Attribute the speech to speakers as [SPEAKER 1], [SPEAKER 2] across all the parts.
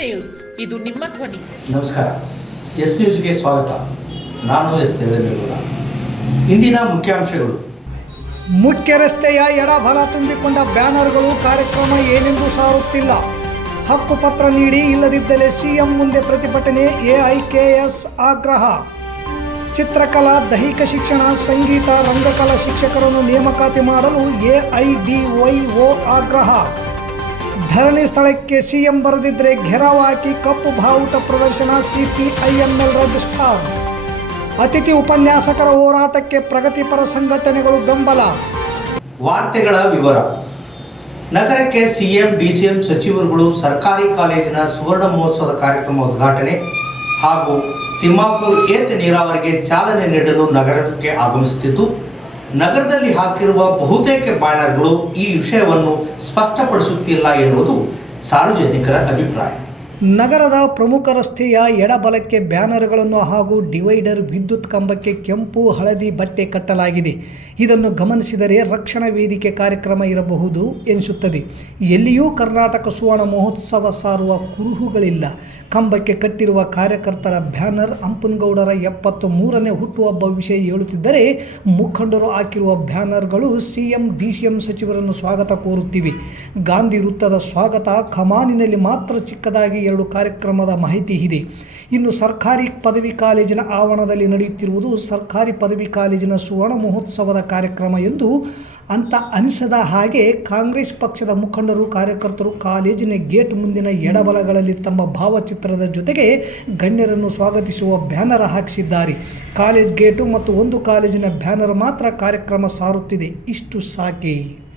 [SPEAKER 1] News ಇದು ನಿಮ್ಮ ಧ್ವನಿ.
[SPEAKER 2] ನಮಸ್ಕಾರ. ಎಸ್ ನ್ಯೂಸ್ಗೆ ಸ್ವಾಗತ. ನಾನು ಎಸ್ ದೇವೇಂದ್ರಗೌಡ ಇಂದಿನ ಮುಖ್ಯಾಂಶಗಳು.
[SPEAKER 3] ಮುಖ್ಯ ರಸ್ತೆಯ ಎಡಬಲ ತುಂಬಿಕೊಂಡ ಬ್ಯಾನರ್ಗಳು ಕಾರ್ಯಕ್ರಮ ಏನೆಂದು ಸಾರುತ್ತಿಲ್ಲ. ಹಕ್ಕುಪತ್ರ ನೀಡಿ ಇಲ್ಲದಿದ್ದರೆ ಸಿಎಂ ಮುಂದೆ ಪ್ರತಿಭಟನೆ ಎಐಕೆಎಸ್ ಆಗ್ರಹ. ಚಿತ್ರಕಲಾ ದೈಹಿಕ ಶಿಕ್ಷಣ ಸಂಗೀತ ರಂಗಕಲಾ ಶಿಕ್ಷಕರನ್ನು ನೇಮಕಾತಿ ಮಾಡಲು ಎಐಡಿವೈಒ ಆಗ್ರಹ. ಧರಣಿ ಸ್ಥಳಕ್ಕೆ ಸಿಎಂ ಬರೆದಿದ್ರೆ ಘೆರಾವ್ ಹಾಕಿ ಕಪ್ಪು ಬಾವುಟ ಪ್ರದರ್ಶನ ಸಿಪಿಐಎಂಎಲ್ ರಜಿಸ್ಟಾರ್ ಅತಿಥಿ ಉಪನ್ಯಾಸಕರ ಹೋರಾಟಕ್ಕೆ ಪ್ರಗತಿಪರ ಸಂಘಟನೆಗಳು ಬೆಂಬಲ.
[SPEAKER 2] ವಾರ್ತೆಗಳ ವಿವರ. ನಗರಕ್ಕೆ ಸಿಎಂ, ಡಿಸಿಎಂ ಸಚಿವರುಗಳು ಸರ್ಕಾರಿ ಕಾಲೇಜಿನ ಸುವರ್ಣ ಮಹೋತ್ಸವದ ಕಾರ್ಯಕ್ರಮ ಉದ್ಘಾಟನೆ ಹಾಗೂ ತಿಮ್ಮಾಪುರ್ ಏತ ನೀರಾವರಿಗೆ ಚಾಲನೆ ನೀಡಲು ನಗರಕ್ಕೆ ಆಗಮಿಸುತ್ತಿದ್ದು ನಗರದಲ್ಲಿ ಹಾಕಿರುವ ಬಹುತೇಕ ಬ್ಯಾನರ್ಗಳು ಈ ವಿಷಯವನ್ನು ಸ್ಪಷ್ಟಪಡಿಸುತ್ತಿಲ್ಲ ಎನ್ನುವುದು ಸಾರ್ವಜನಿಕರ ಅಭಿಪ್ರಾಯ.
[SPEAKER 3] ನಗರದ ಪ್ರಮುಖ ರಸ್ತೆಯ ಎಡಬಲಕ್ಕೆ ಬ್ಯಾನರ್ಗಳನ್ನು ಹಾಗೂ ಡಿವೈಡರ್ ವಿದ್ಯುತ್ ಕಂಬಕ್ಕೆ ಕೆಂಪು, ಹಳದಿ ಬಟ್ಟೆ ಕಟ್ಟಲಾಗಿದೆ. ಇದನ್ನು ಗಮನಿಸಿದರೆ ರಕ್ಷಣಾ ವೇದಿಕೆ ಕಾರ್ಯಕ್ರಮ ಇರಬಹುದು ಎನಿಸುತ್ತದೆ ಎಲ್ಲಿಯೂ ಕರ್ನಾಟಕ ಸುವರ್ಣ ಮಹೋತ್ಸವ ಸಾರುವ ಕುರುಹುಗಳಿಲ್ಲ. ಕಂಬಕ್ಕೆ ಕಟ್ಟಿರುವ ಕಾರ್ಯಕರ್ತರ ಬ್ಯಾನರ್ ಹಂಪನಗೌಡರ ಎಪ್ಪತ್ತು ಮೂರನೇ ಹುಟ್ಟುಹಬ್ಬ ವಿಷಯ ಹೇಳುತ್ತಿದ್ದರೆ ಮುಖಂಡರು ಹಾಕಿರುವ ಬ್ಯಾನರ್ಗಳು ಸಿಎಂ, ಡಿಸಿಎಂ ಸಚಿವರನ್ನು ಸ್ವಾಗತ ಕೋರುತ್ತಿವೆ. ಗಾಂಧಿ ವೃತ್ತದ ಸ್ವಾಗತ ಕಮಾನಿನಲ್ಲಿ ಮಾತ್ರ ಚಿಕ್ಕದಾಗಿ ಎರಡು ಕಾರ್ಯಕ್ರಮದ ಮಾಹಿತಿ ಇದೆ. ಇನ್ನು ಸರ್ಕಾರಿ ಪದವಿ ಕಾಲೇಜಿನ ಆವರಣದಲ್ಲಿ ನಡೆಯುತ್ತಿರುವುದು ಸರ್ಕಾರಿ ಪದವಿ ಕಾಲೇಜಿನ ಸುವರ್ಣ ಮಹೋತ್ಸವದ ಕಾರ್ಯಕ್ರಮ ಎಂದು ಅಂತ ಅನಿಸದ ಹಾಗೆ ಕಾಂಗ್ರೆಸ್ ಪಕ್ಷದ ಮುಖಂಡರು, ಕಾರ್ಯಕರ್ತರು ಕಾಲೇಜಿನ ಗೇಟ್ ಮುಂದಿನ ಎಡಬಲಗಳಲ್ಲಿ ತಮ್ಮ ಭಾವಚಿತ್ರದ ಜೊತೆಗೆ ಗಣ್ಯರನ್ನು ಸ್ವಾಗತಿಸುವ ಬ್ಯಾನರ್ ಹಾಕಿಸಿದ್ದಾರೆ. ಕಾಲೇಜ್ ಗೇಟು ಮತ್ತು ಒಂದು ಕಾಲೇಜಿನ ಬ್ಯಾನರ್ ಮಾತ್ರ ಕಾರ್ಯಕ್ರಮ ಸಾರುತ್ತಿದೆ. ಇಷ್ಟು ಸಾಕೆ.